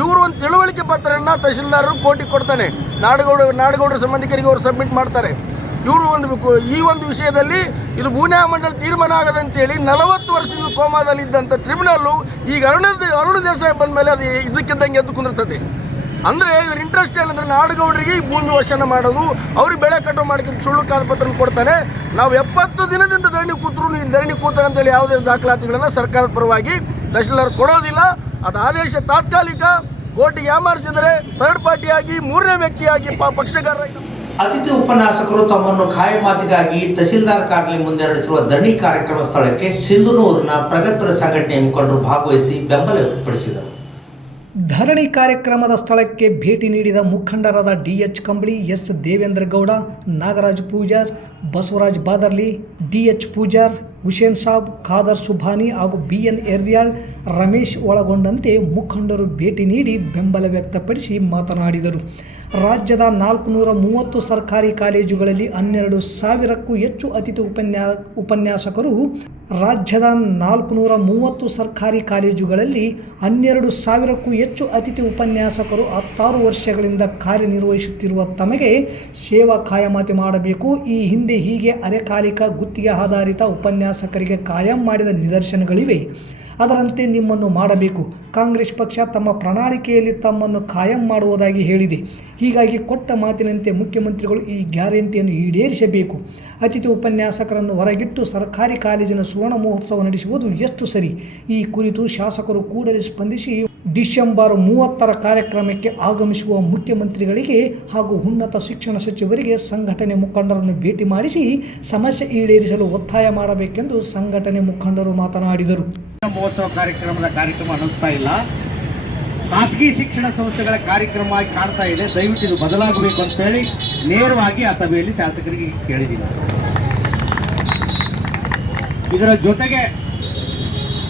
[SPEAKER 5] ಇವರು ಒಂದು ತಿಳುವಳಿಕೆ ಪತ್ರನ ತಹಸೀಲ್ದಾರರು ಕೋರ್ಟಿಗೆ ಕೊಡ್ತಾನೆ. ನಾಡಗೌಡ, ನಾಡಗೌಡರ ಸಂಬಂಧಿಕರಿಗೆ ಅವರು ಸಬ್ಮಿಟ್ ಮಾಡ್ತಾರೆ. ಇವರು ಒಂದು ಈ ಒಂದು ವಿಷಯದಲ್ಲಿ ಇದು ಭೂನ್ಯಾಯ ಮಂಡಳಿ ತೀರ್ಮಾನ ಆಗದಂತೇಳಿ ನಲವತ್ತು ವರ್ಷದಿಂದ ಕೋಮಾದಲ್ಲಿ ಇದ್ದಂಥ ಟ್ರಿಬ್ಯುನಲ್ಲು ಈಗ ಅರುಣ ಅರುಣ ದೇಸಾಯಿ ಬಂದ ಮೇಲೆ ಅದು ಇದಕ್ಕಿದ್ದಂಗೆ ಎದ್ದು ಕುಂದಿರ್ತದೆ. ಅಂದ್ರೆ ಇವ್ರ ಇಂಟ್ರೆಸ್ಟ್ ಏನಂದ್ರೆ ನಾಡುಗೌಡರಿಗೆ ಈ ಭೂಮಿ ವಶನ ಮಾಡೋದು ಅವ್ರಿಗೆ ಬೆಳೆ ಕಟಾವು ಮಾಡ್ಕೊಂಡು ಸುಳ್ಳು ಕಾಲಪತ್ರ ಕೊಡ್ತಾನೆ. ನಾವು ಎಪ್ಪತ್ತು ದಿನದಿಂದ ಧರಣಿ ಕೂತ್ರು ಈ ಧರಣಿ ಕೂತಾರೆ ಅಂತೇಳಿ ಯಾವುದೇ ದಾಖಲಾತಿಗಳನ್ನ ಸರ್ಕಾರದ ಪರವಾಗಿ ತಹಶೀಲ್ದಾರ್ ಕೊಡೋದಿಲ್ಲ. ಅದು ಆದೇಶ ತಾತ್ಕಾಲಿಕ ಕೋರ್ಟಿಗೆ ಯಾಮಾರಿಸಿದರೆ ಥರ್ಡ್ ಪಾರ್ಟಿಯಾಗಿ ಮೂರನೇ ವ್ಯಕ್ತಿಯಾಗಿ ಪ- ಪಕ್ಷಗಾರರಾಗಿ
[SPEAKER 2] ಅತಿಥಿ ಉಪನ್ಯಾಸಕರು ತಮ್ಮನ್ನು ಖಾಯಮಾತಿಗಾಗಿ ತಹಸೀಲ್ದಾರ್ ಕಾರ್ಯಾಲಯ ಮುಂದೆ ನಡೆಸಿರುವ ಧರಣಿ ಕಾರ್ಯಕ್ರಮ ಸ್ಥಳಕ್ಕೆ ಸಿಂಧುನೂರಿನ ಪ್ರಗತಿಪರ ಸಂಘಟನೆಯ ಮುಖಂಡರು ಭಾಗವಹಿಸಿ ಬೆಂಬಲ ವ್ಯಕ್ತಪಡಿಸಿದರು.
[SPEAKER 3] ಧರಣಿ ಕಾರ್ಯಕ್ರಮದ ಸ್ಥಳಕ್ಕೆ ಭೇಟಿ ನೀಡಿದ ಮುಖಂಡರಾದ D H Kambali, S Devendra Gowda, Nagaraj Pujar, Basavaraj Badarli, D H Pujar, Hussain Sab, Khadar Subhani ಹಾಗೂ ಬಿ ಎನ್ ಎರ್ಯಾಳ್ ರಮೇಶ್ ಒಳಗೊಂಡಂತೆ ಮುಖಂಡರು ಭೇಟಿ ನೀಡಿ ಬೆಂಬಲ ವ್ಯಕ್ತಪಡಿಸಿ ಮಾತನಾಡಿದರು. ರಾಜ್ಯದ ನಾಲ್ಕುನೂರ ಮೂವತ್ತು ಸರ್ಕಾರಿ ಕಾಲೇಜುಗಳಲ್ಲಿ ಹನ್ನೆರಡು ಸಾವಿರಕ್ಕೂ ಹೆಚ್ಚು ಅತಿಥಿ ಉಪನ್ಯಾ, ಉಪನ್ಯಾಸಕರು ರಾಜ್ಯದ ನಾಲ್ಕುನೂರ ಮೂವತ್ತು ಸರ್ಕಾರಿ ಕಾಲೇಜುಗಳಲ್ಲಿ ಹನ್ನೆರಡು ಸಾವಿರಕ್ಕೂ ಹೆಚ್ಚು ಅತಿಥಿ ಉಪನ್ಯಾಸಕರು ಹತ್ತಾರು ವರ್ಷಗಳಿಂದ ಕಾರ್ಯನಿರ್ವಹಿಸುತ್ತಿರುವ ತಮಗೆ ಸೇವಾ ಕಾಯಮಾತಿ ಮಾಡಬೇಕು. ಈ ಹಿಂದೆ ಹೀಗೆ ಅರೆಕಾಲಿಕ ಗುತ್ತಿಗೆ ಆಧಾರಿತ ಉಪನ್ಯಾಸಕರಿಗೆ ಕಾಯಂ ಮಾಡಿದ ನಿದರ್ಶನಗಳಿವೆ. ಅದರಂತೆ ನಿಮ್ಮನ್ನು ಮಾಡಬೇಕು. ಕಾಂಗ್ರೆಸ್ ಪಕ್ಷ ತಮ್ಮ ಪ್ರಣಾಳಿಕೆಯಲ್ಲಿ ತಮ್ಮನ್ನು ಕಾಯಂ ಮಾಡುವುದಾಗಿ ಹೇಳಿದೆ. ಹೀಗಾಗಿ ಕೊಟ್ಟ ಮಾತಿನಂತೆ ಮುಖ್ಯಮಂತ್ರಿಗಳು ಈ ಗ್ಯಾರಂಟಿಯನ್ನು ಈಡೇರಿಸಬೇಕು. ಅತಿಥಿ ಉಪನ್ಯಾಸಕರನ್ನು ಹೊರಗಿಟ್ಟು ಸರ್ಕಾರಿ ಕಾಲೇಜಿನ ಸುವರ್ಣ ಮಹೋತ್ಸವ ನಡೆಸುವುದು ಎಷ್ಟು ಸರಿ? ಈ ಕುರಿತು ಶಾಸಕರು ಕೂಡಲೇ ಸ್ಪಂದಿಸಿ ಡಿಸೆಂಬರ್ ಮೂವತ್ತರ ಕಾರ್ಯಕ್ರಮಕ್ಕೆ ಆಗಮಿಸುವ ಮುಖ್ಯಮಂತ್ರಿಗಳಿಗೆ ಹಾಗೂ ಉನ್ನತ ಶಿಕ್ಷಣ ಸಚಿವರಿಗೆ ಸಂಘಟನೆ ಮುಖಂಡರನ್ನು ಭೇಟಿ ಮಾಡಿಸಿ ಸಮಸ್ಯೆ ಈಡೇರಿಸಲು ಒತ್ತಾಯ ಮಾಡಬೇಕೆಂದು ಸಂಘಟನೆ ಮುಖಂಡರು ಮಾತನಾಡಿದರು.
[SPEAKER 7] ಮಹೋತ್ಸವ ಕಾರ್ಯಕ್ರಮದ ಕಾರ್ಯಕ್ರಮ ನಡೆಸ್ತಾ ಇಲ್ಲ. ಖಾಸಗಿ ಶಿಕ್ಷಣ ಸಂಸ್ಥೆಗಳ ಕಾರ್ಯಕ್ರಮವಾಗಿ ಕಾಣ್ತಾ ಇದೆ. ದಯವಿಟ್ಟು ಇದು ಬದಲಾಗಬೇಕು ಅಂತ ಹೇಳಿ ನೇರವಾಗಿ ಆ ಸಭೆಯಲ್ಲಿ ಶಾಸಕರಿಗೆ ಕೇಳಿದ್ದೀನಿ. ಇದರ ಜೊತೆಗೆ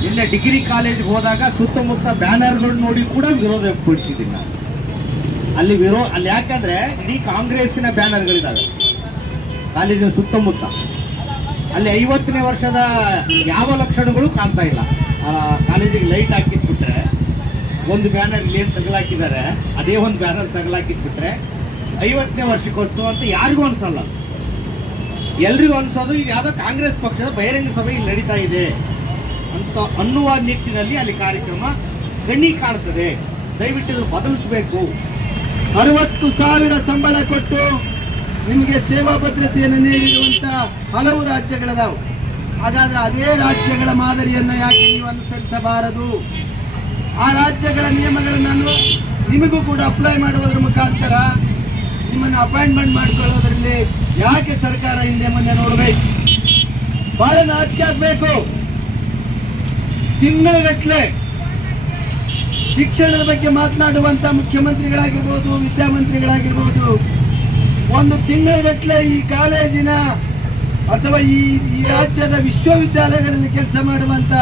[SPEAKER 7] ನಿನ್ನೆ ಡಿಗ್ರಿ ಕಾಲೇಜ್ಗೆ ಹೋದಾಗ ಸುತ್ತಮುತ್ತ ಬ್ಯಾನರ್ಗಳು ನೋಡಿ ಕೂಡ ವಿರೋಧ ವ್ಯಕ್ತಪಡಿಸಿದ್ದೀನಿ ನಾನು. ಅಲ್ಲಿ ವಿರೋ, ಅಲ್ಲಿ ಯಾಕಂದ್ರೆ ಇಡೀ ಕಾಂಗ್ರೆಸ್ಸಿನ ಬ್ಯಾನರ್ಗಳಿದ್ದಾವೆ ಕಾಲೇಜಿನ ಸುತ್ತಮುತ್ತ. ಅಲ್ಲಿ ಐವತ್ತನೇ ವರ್ಷದ ಯಾವ ಲಕ್ಷಣಗಳು ಕಾಣ್ತಾ ಇಲ್ಲ. ಕಾಲೇಜಿಗೆ ಲೈಟ್ ಹಾಕಿಟ್ಬಿಟ್ರೆ ಒಂದು ಬ್ಯಾನರ್ ಇಲ್ಲಿ ತಗಲಾಕಿದ್ದಾರೆ, ಅದೇ ಒಂದು ಬ್ಯಾನರ್ ತಗಲಾಕಿಟ್ಬಿಟ್ರೆ ಐವತ್ತನೇ ವರ್ಷಕ್ಕೋತ್ಸವ ಅಂತ ಯಾರಿಗೂ ಅನ್ಸಲ್ಲ. ಎಲ್ರಿಗೂ ಅನ್ಸೋದು, ಇದು ಯಾವುದೋ ಕಾಂಗ್ರೆಸ್ ಪಕ್ಷದ ಬಹಿರಂಗ ಸಭೆ ಇಲ್ಲಿ ನಡೀತಾ ಇದೆ ಅಂತ ಅನ್ನುವ ನಿಟ್ಟಿನಲ್ಲಿ ಅಲ್ಲಿ ಕಾರ್ಯಕ್ರಮ ಕಣ್ಣಿ ಕಾಣ್ತದೆ. ದಯವಿಟ್ಟು ಬದಲಿಸಬೇಕು.
[SPEAKER 8] ಅರವತ್ತು ಸಾವಿರ ಸಂಬಳ ಕೊಟ್ಟು ನಿಮಗೆ ಸೇವಾ ಭದ್ರತೆಯನ್ನು ನೀಡಿರುವಂಥ ಹಲವು ರಾಜ್ಯಗಳದಾವು. ಹಾಗಾದ್ರೆ ಅದೇ ರಾಜ್ಯಗಳ ಮಾದರಿಯನ್ನು ಯಾಕೆ ನೀವು ಅನುಸರಿಸಬಾರದು? ಆ ರಾಜ್ಯಗಳ ನಿಯಮಗಳನ್ನು ನಿಮಗೂ ಕೂಡ ಅಪ್ಲೈ ಮಾಡುವುದರ ಮುಖಾಂತರ ನಿಮ್ಮನ್ನು ಅಪಾಯಿಂಟ್ಮೆಂಟ್ ಮಾಡಿಕೊಳ್ಳೋದ್ರಲ್ಲಿ ಯಾಕೆ ಸರ್ಕಾರ ಹಿಂದೆ ಮುಂದೆ ನೋಡಬೇಕು? ಬಹಳ ನಾಚಿಕೆ ಆಗಬೇಕು. ತಿಂಗಳಗಟ್ಟಲೆ ಶಿಕ್ಷಣದ ಬಗ್ಗೆ ಮಾತನಾಡುವಂತ ಮುಖ್ಯಮಂತ್ರಿಗಳಾಗಿರ್ಬೋದು, ವಿದ್ಯಾಮಂತ್ರಿಗಳಾಗಿರ್ಬೋದು, ಒಂದು ತಿಂಗಳಗಟ್ಟಲೆ ಈ ಕಾಲೇಜಿನ ಅಥವಾ ಈ ಈ ರಾಜ್ಯದ ವಿಶ್ವವಿದ್ಯಾಲಯಗಳಲ್ಲಿ ಕೆಲಸ ಮಾಡುವಂತ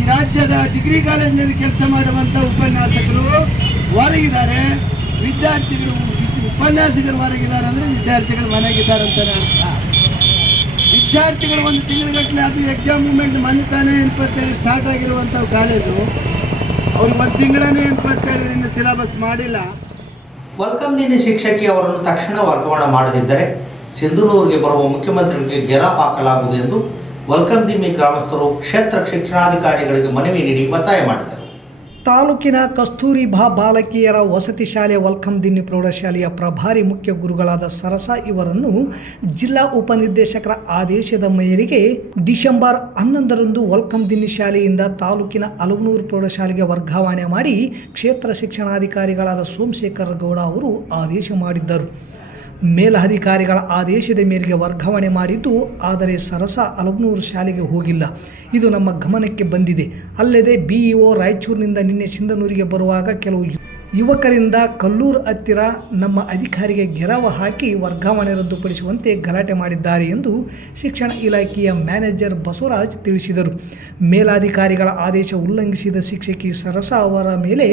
[SPEAKER 8] ಈ ರಾಜ್ಯದ ಡಿಗ್ರಿ ಕಾಲೇಜಿನಲ್ಲಿ ಕೆಲಸ ಮಾಡುವಂತ ಉಪನ್ಯಾಸಕರು ಹೊರಗಿದ್ದಾರೆ. ವಿದ್ಯಾರ್ಥಿಗಳು ಉಪನ್ಯಾಸಕರು ಹೊರಗಿದ್ದಾರೆ ಅಂದ್ರೆ ವಿದ್ಯಾರ್ಥಿಗಳು ಮನೆಗಿದ್ದಾರೆ ಅಂತಾನೆ ಅರ್ಥ. ವಿದ್ಯಾರ್ಥಿಗಳು ಒಂದು ತಿಂಗಳಗಟ್ಟಲೆ ಅದು ಎಕ್ಸಾಮ್ ಮೂಮೆಂಟ್ ಮೊನ್ನೆ ತಾನೇ ಸ್ಟಾರ್ಟ್ ಆಗಿರುವಂತ ಕಾಲೇಜು ಅವ್ರಿಗೆ ಒಂದು ತಿಂಗಳೇ ಅಂತೇಳಿ ಇನ್ನು ಸಿಲೆಬಸ್ ಮಾಡಿಲ್ಲ.
[SPEAKER 2] ವೆಲ್ಕಮ್ ದಿನ ಶಿಕ್ಷಕಿ ಅವರನ್ನು ತಕ್ಷಣ ವರ್ಗಾವಣೆ ಮಾಡದಿದ್ದರೆ ಸಿಂಧುನೂರಿಗೆ ಬರುವ ಮುಖ್ಯಮಂತ್ರಿಗಳಿಗೆ ಗೆರ ಹಾಕಲಾಗುವುದು ಎಂದು ವೆಲ್ಕಮ್ ದಿಮ್ಮಿ ಗ್ರಾಮಸ್ಥರು, ಕ್ಷೇತ್ರ ಶಿಕ್ಷಣಾಧಿಕಾರಿಗಳಿಗೆ ಮನವಿ ನೀಡಿ ಒತ್ತಾಯ ಮಾಡಿದರು.
[SPEAKER 3] ತಾಲೂಕಿನ ಕಸ್ತೂರಿಬಾ ಬಾಲಕಿಯರ ವಸತಿ ಶಾಲೆ ವಲ್ಕಮ್ ದಿನ್ನಿ ಪ್ರೌಢಶಾಲೆಯ ಪ್ರಭಾರಿ ಮುಖ್ಯ ಗುರುಗಳಾದ ಸರಸ ಇವರನ್ನು ಜಿಲ್ಲಾ ಉಪನಿರ್ದೇಶಕರ ಆದೇಶದ ಮೇರೆಗೆ ಡಿಸೆಂಬರ್ ಹನ್ನೊಂದರಂದು ವಲ್ಕಮ್ ದಿನ್ನಿ ಶಾಲೆಯಿಂದ ತಾಲೂಕಿನ ಅಲಗನೂರು ಪ್ರೌಢಶಾಲೆಗೆ ವರ್ಗಾವಣೆ ಮಾಡಿ ಕ್ಷೇತ್ರ ಶಿಕ್ಷಣಾಧಿಕಾರಿಗಳಾದ ಸೋಮಶೇಖರ ಗೌಡ ಅವರು ಆದೇಶ ಮಾಡಿದ್ದರು. ಮೇಲಧಿಕಾರಿಗಳ ಆದೇಶದ ಮೇರೆಗೆ ವರ್ಗಾವಣೆ ಮಾಡಿದ್ದು, ಆದರೆ ಸರಸ ಅಲಬ್ನೂರು ಶಾಲೆಗೆ ಹೋಗಿಲ್ಲ. ಇದು ನಮ್ಮ ಗಮನಕ್ಕೆ ಬಂದಿದೆ. ಅಲ್ಲದೆ, ಬಿಇಒ ರಾಯಚೂರಿನಿಂದ ನಿನ್ನೆ ಸಿಂಧನೂರಿಗೆ ಬರುವಾಗ ಕೆಲವು ಯುವಕರಿಂದ ಕಲ್ಲೂರು ಹತ್ತಿರ ನಮ್ಮ ಅಧಿಕಾರಿಗೆ ಗೆರವ ಹಾಕಿ ವರ್ಗಾವಣೆ ರದ್ದುಪಡಿಸುವಂತೆ ಗಲಾಟೆ ಮಾಡಿದ್ದಾರೆ ಎಂದು ಶಿಕ್ಷಣ ಇಲಾಖೆಯ ಮ್ಯಾನೇಜರ್ ಬಸವರಾಜ್ ತಿಳಿಸಿದರು. ಮೇಲಾಧಿಕಾರಿಗಳ ಆದೇಶ ಉಲ್ಲಂಘಿಸಿದ ಶಿಕ್ಷಕಿ ಸರಸ ಅವರ ಮೇಲೆ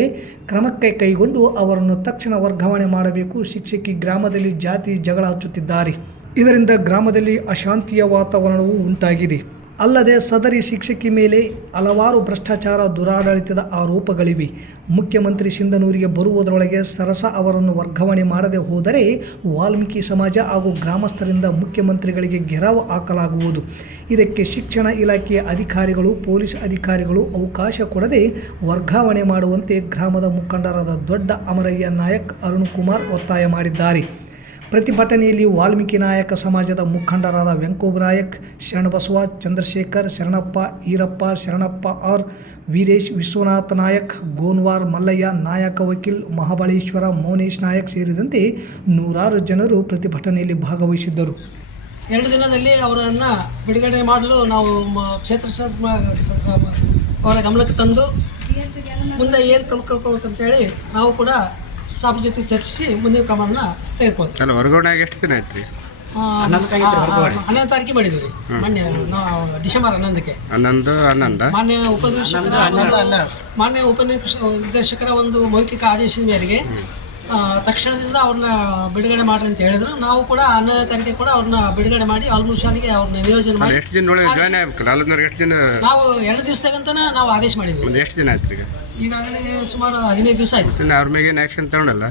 [SPEAKER 3] ಕ್ರಮಕ್ಕೆ ಕೈಗೊಂಡು ಅವರನ್ನು ತಕ್ಷಣ ವರ್ಗಾವಣೆ ಮಾಡಬೇಕು. ಶಿಕ್ಷಕಿ ಗ್ರಾಮದಲ್ಲಿ ಜಾತಿ ಜಗಳ ಹಚ್ಚುತ್ತಿದ್ದಾರೆ. ಇದರಿಂದ ಗ್ರಾಮದಲ್ಲಿ ಅಶಾಂತಿಯ ವಾತಾವರಣವೂ ಉಂಟಾಗಿದೆ. ಅಲ್ಲದೆ ಸದರಿ ಶಿಕ್ಷಕಿ ಮೇಲೆ ಹಲವಾರು ಭ್ರಷ್ಟಾಚಾರ, ದುರಾಡಳಿತದ ಆರೋಪಗಳಿವೆ. ಮುಖ್ಯಮಂತ್ರಿ ಸಿಂಧನೂರಿಗೆ ಬರುವುದರೊಳಗೆ ಸರಸ ಅವರನ್ನು ವರ್ಗಾವಣೆ ಮಾಡದೆ ಹೋದರೆ ವಾಲ್ಮೀಕಿ ಸಮಾಜ ಹಾಗೂ ಗ್ರಾಮಸ್ಥರಿಂದ ಮುಖ್ಯಮಂತ್ರಿಗಳಿಗೆ ಗೆರವು ಹಾಕಲಾಗುವುದು. ಇದಕ್ಕೆ ಶಿಕ್ಷಣ ಇಲಾಖೆಯ ಅಧಿಕಾರಿಗಳು, ಪೊಲೀಸ್ ಅಧಿಕಾರಿಗಳು ಅವಕಾಶ ಕೊಡದೆ ವರ್ಗಾವಣೆ ಮಾಡುವಂತೆ ಗ್ರಾಮದ ಮುಖಂಡರಾದ ದೊಡ್ಡ ಅಮರಯ್ಯ ನಾಯಕ್, ಅರುಣ್ ಕುಮಾರ್ ಒತ್ತಾಯ ಮಾಡಿದ್ದಾರೆ. ಪ್ರತಿಭಟನೆಯಲ್ಲಿ ವಾಲ್ಮೀಕಿ ನಾಯಕ ಸಮಾಜದ ಮುಖಂಡರಾದ ವೆಂಕೋಬರಾಯಕ್ ಶರಣಬಸವ, ಚಂದ್ರಶೇಖರ್, ಶರಣಪ್ಪ, ಈರಪ್ಪ, ಶರಣಪ್ಪ ಆರ್, ವೀರೇಶ್ ವಿಶ್ವನಾಥ್ ನಾಯಕ್, ಗೋನ್ವಾರ್ ಮಲ್ಲಯ್ಯ, ನಾಯಕ ವಕೀಲ್ ಮಹಾಬಳೇಶ್ವರ, ಮೌನೇಶ್ ನಾಯಕ್ ಸೇರಿದಂತೆ ನೂರಾರು ಜನರು ಪ್ರತಿಭಟನೆಯಲ್ಲಿ ಭಾಗವಹಿಸಿದ್ದರು.
[SPEAKER 9] ಎರಡು ದಿನದಲ್ಲಿ ಅವರನ್ನು ಬಿಡುಗಡೆ ಮಾಡಲು ನಾವು ಕ್ಷೇತ್ರ ಅವರ ಗಮನಕ್ಕೆ ತಂದು, ಮುಂದೆ ಏನು ಕ್ರಮ ಕಳ್ಕೊಳ್ಬೇಕಂತೇಳಿ ನಾವು ಕೂಡ ಸ್ಟಾಫ್ ಜೊತೆ ಚರ್ಚಿಸಿ ಮುಂದಿನ ಕ್ರಮವನ್ನು ತೆಗೆದುಕೊಳ್ತೀವಿ
[SPEAKER 10] ಅಲ್ಲ ಆಗಿ ಎಷ್ಟು ದಿನ ಆಯ್ತು? ರೀ
[SPEAKER 9] ಹನ್ನೊಂದು ತಾರೀಕಿಗೆ ಮಾಡಿದ್ರಿ ರೀ ಮೊನ್ನೆ ನಾವು ಡಿಸೆಂಬರ್ ಹನ್ನೊಂದಕ್ಕೆ.
[SPEAKER 10] ಹನ್ನೊಂದು ಹನ್ನೊಂದು?
[SPEAKER 9] ಮಾನ್ಯ ಉಪನಿರ್ದೇಶಕರ ಮಾನ್ಯ ಉಪನಿರ್ದೇಶಕರ ಒಂದು ಮೌಖಿಕ ಆದೇಶದ ಮೇರೆಗೆ ತಕ್ಷಣದಿಂದ ಅವ್ರನ್ನ ಬಿಡುಗಡೆ ಮಾಡ್ರಿ ಅಂತ ಹೇಳಿದ್ರು. ನಾವು ಕೂಡ ಹನ್ನೊಂದನೇ ತಾರೀಕಿಗೆ ಕೂಡ ಅವ್ರನ್ನ ಬಿಡುಗಡೆ ಮಾಡಿ ಆಲ್ಮೋಸ್ಟ್ ಶಾಲೆಗೆ ಅವ್ರನ್ನ ನಿಯೋಜನೆ ಮಾಡಿ
[SPEAKER 10] ಎಷ್ಟು ದಿನ ಜಾಯ್ನ್ ಆಗ್ಬೇಕಲ್ಲ? ಅಲ್ಲಂದ್ರೆ ಎಷ್ಟು ದಿನ?
[SPEAKER 9] ನಾವು ಎರಡು ದಿವಸದಾಗಂತನ ನಾವು ಆದೇಶ ಮಾಡಿದ್ವಿ.
[SPEAKER 10] ಎಷ್ಟು ದಿನ ಆಯ್ತು ಈಗ?
[SPEAKER 9] ಈಗಾಗಲೇ ಸುಮಾರು ಹದಿನೈದು ದಿವಸ ಆಯ್ತು.
[SPEAKER 10] ಇನ್ನು ಅವ್ರ ಮೇಲೆ ಏನು ಆ್ಯಕ್ಷನ್ ತಗೊಂಡಲ್ಲ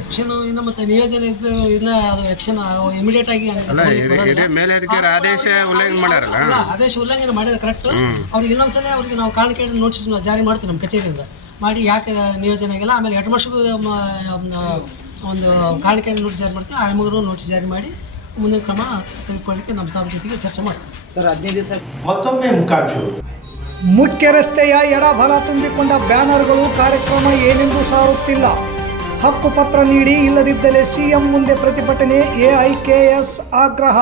[SPEAKER 9] ಇನ್ನು ಮತ್ತೆ ನಿಯೋಜನೆ ಇದ್ದು ಇನ್ನ ಅದು ಆಕ್ಷನ್ ಇಮಿಡಿಯೇಟ್ ಆಗಿ
[SPEAKER 10] ಅಲ್ಲ ಹಿರಿಯ. ಮೇಲಧಿಕಾರಿ ಆದೇಶ ಉಲ್ಲಂಘನೆ ಮಾಡ್ಯಾರಲ್ಲ
[SPEAKER 9] ಆದೇಶ ಉಲ್ಲಂಘನೆ ಮಾಡಿದ್ರೆ ಕರೆಕ್ಟ್ ಅವ್ರಿಗೆ ಇನ್ನೊಂದ್ಸಲ ಅವ್ರಿಗೆ ನಾವು ಕಾರಣ ಕೇಳಿ ನೋಟಿಸ್ ಜಾರಿ ಮಾಡ್ತೀವಿ ನಮ್ಮ ಕಚೇರಿಯಿಂದ. ಮಾಡಿ ಯಾಕೆ ನಿಯೋಜನೆ ಆಗಿಲ್ಲ? ಆಮೇಲೆ ಎರಡು ಮಾಸ್ಟರ್ಗೂ ಒಂದು ಕಾಣಿಕೆಯನ್ನು ನೋಟಿಸ್ ಜಾರಿ ಮಾಡ್ತೀವಿ. ಆಯಮಗರು ನೋಟಿಸ್ ಜಾರಿ ಮಾಡಿ ಮುಂದಿನ ಕ್ರಮ ತೆಗೆದುಕೊಳ್ಳಿಕ್ಕೆ ನಮ್ಮ ಸಭೆ ಜೊತೆಗೆ ಚರ್ಚೆ ಮಾಡ್ತೀವಿ.
[SPEAKER 2] ಮತ್ತೊಮ್ಮೆ ಮುಖಾಂಶಗಳು.
[SPEAKER 3] ಮುಖ್ಯ ರಸ್ತೆಯ ಎಡಬಲ ತುಂಬಿಕೊಂಡ ಬ್ಯಾನರ್ಗಳು ಕಾರ್ಯಕ್ರಮ ಏನೆಂದು ಸಾರುತ್ತಿಲ್ಲ. ಹಕ್ಕುಪತ್ರ ನೀಡಿ ಇಲ್ಲದಿದ್ದರೆ ಸಿಎಂ ಮುಂದೆ ಪ್ರತಿಭಟನೆ ಎಐಕೆಎಸ್ ಆಗ್ರಹ.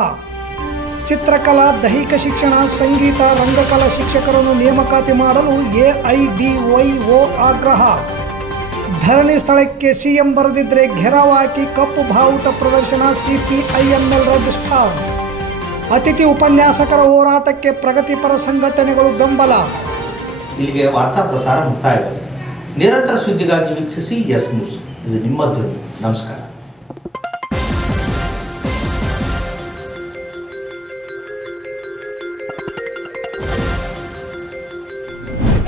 [SPEAKER 3] ಚಿತ್ರಕಲಾ ದೈಹಿಕ ಶಿಕ್ಷಣ ಸಂಗೀತ ರಂಗಕಲಾ ಶಿಕ್ಷಕರನ್ನು ನೇಮಕಾತಿ ಮಾಡಲು ಎಐಡಿವೈಒ ಆಗ್ರಹ. ಧರಣಿ ಸ್ಥಳಕ್ಕೆ ಸಿಎಂ ಬರೆದಿದ್ರೆ ಘೆರಾವ್ ಹಾಕಿ ಕಪ್ಪು ಬಾವುಟ ಪ್ರದರ್ಶನ ಸಿಪಿಐಎಂಎಲ್ ರಜಿಸ್ಟಾರ್ ಅತಿಥಿ ಉಪನ್ಯಾಸಕರ ಹೋರಾಟಕ್ಕೆ ಪ್ರಗತಿಪರ ಸಂಘಟನೆಗಳು ಬೆಂಬಲ.
[SPEAKER 2] ಇಲ್ಲಿಗೆ ವಾರ್ತಾ ಪ್ರಸಾರ ಮುಕ್ತಾಯವಾಯಿತು ನಿರಂತರ ಸುದ್ದಿಗಾಗಿ ವೀಕ್ಷಿಸಿ ಎಸ್ ನ್ಯೂಸ್. ಇದು ನಿಮ್ಮ ಧ್ವನಿ ನಮಸ್ಕಾರ.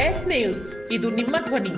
[SPEAKER 1] ಎಸ್ ನ್ಯೂಸ್ ಇದು ನಿಮ್ಮ ಧ್ವನಿ.